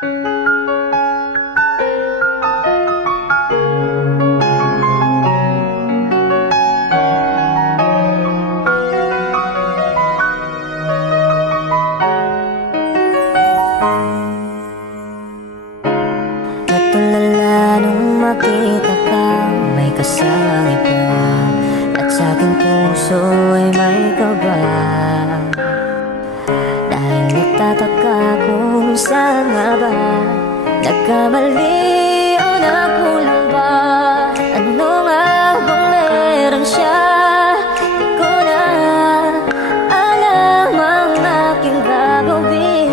Natulala nung makita kang may kasamang iba, at sa aking puso ay may kaba. Dahil nagtataka kung saan nga ba nagkamali o nakulang ba. Ano nga bang meron siya? Di ko na alam ang aking gagawin.